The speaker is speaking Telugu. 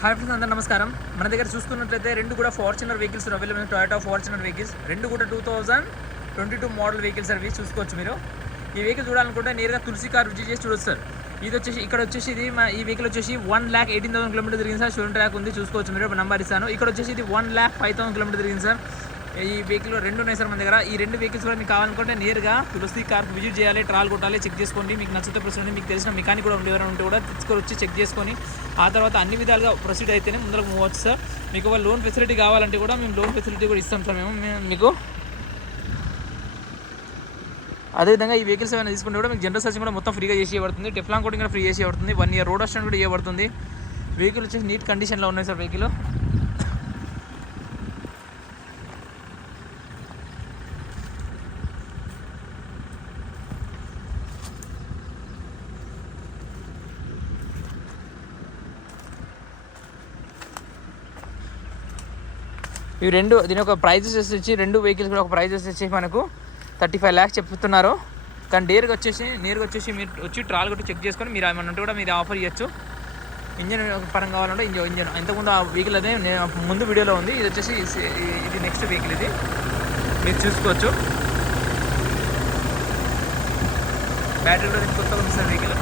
హాయ్ ఫ్రెండ్స్, అందరూ నమస్కారం. మన దగ్గర చూసుకున్నట్లయితే రెండు కూడా Fortuner vehicles available. Toyota Fortuner vehicles రెండు కూడా 2022 మోడల్ వెహికల్స్ అవి చూసుకోవచ్చు. మీరు ఈ వెహికల్ చూడాలనుకుంటే నేరుగా తులసి కార్ విజిట్ చేసి చూడొచ్చు సార్. ఇది వచ్చేసి ఇక్కడ వచ్చేసి ఇది ఈ వెహికల్ వచ్చేసి 1,18,000 కిలోమీటర్ తిరిగింది సార్. షోరూమ్ ట్రాక్ ఉంది, చూసుకోవచ్చు. మీరు నెంబర్ ఇస్తాను. ఇక్కడ వచ్చేసి ఇది 1,05,000 కిలోమీటర్ తిరిగింది సార్. ఈ వెహికల్ రెండు ఉన్నాయి సార్ మన దగ్గర. ఈ రెండు వెహికల్స్ కూడా మీకు కావాలనుకుంటే నేరుగా తులసి కార్కి విజిట్ చేయాలి, ట్రాల్ కొట్టాలి, చెక్ చేసుకోండి. మీకు నచ్చితే ప్రొసీడ్, మీకు తెలిసిన మెకానిక్ కూడా ఎవరైనా ఉంటే కూడా తీసుకొని వచ్చి చెక్ చేసుకొని ఆ తర్వాత అన్ని విధాలుగా ప్రొసీడ్ అయితేనే ముందరకు మూవ్ అవచ్చు సార్. మీకు లోన్ ఫెసిలిటీ కావాలంటే కూడా మేము లోన్ ఫెసిలిటీ కూడా ఇస్తాం సార్. మేము మీకు అదేవిధంగా ఈ వెహికల్స్ ఏమైనా తీసుకుంటే కూడా మీకు జనరల్ సర్వీసింగ్ కూడా మొత్తం ఫ్రీగా చేసి ఇవ్వబడుతుంది. టెఫ్లాన్ కోటింగ్ కూడా ఫ్రీ చేసి ఇవ్వబడుతుంది. 1 year రోడ్ అసిస్టెంట్ కూడా ఇవ్వబడుతుంది. వెహికల్ వచ్చేసి నీట్ కండిషన్లో ఉన్నాయి సార్. వెహికల్ ఇవి రెండు, దీని ఒక ప్రైజెస్ వచ్చి రెండు వెహికల్స్ కూడా ఒక ప్రైజెస్ వచ్చి మనకు 35 lakhs చెప్తున్నారు. కానీ నేరుగా వచ్చేసి మీరు వచ్చి ట్రాల్ కొట్టి చెక్ చేసుకొని మీరు ఏమన్నా ఉంటే కూడా మీరు ఆఫర్ ఇవ్వచ్చు. ఇంజన్ పరంగా కావాలంటే ఇంజన్ ఇంతకుముందు ఆ వెహికల్ అదే ముందు వీడియోలో ఉంది. ఇది వచ్చేసి ఇది నెక్స్ట్ వెహికల్, ఇది మీరు చూసుకోవచ్చు. బ్యాటరీ కూడా కొత్తగా ఉంది సార్ వెహికల్.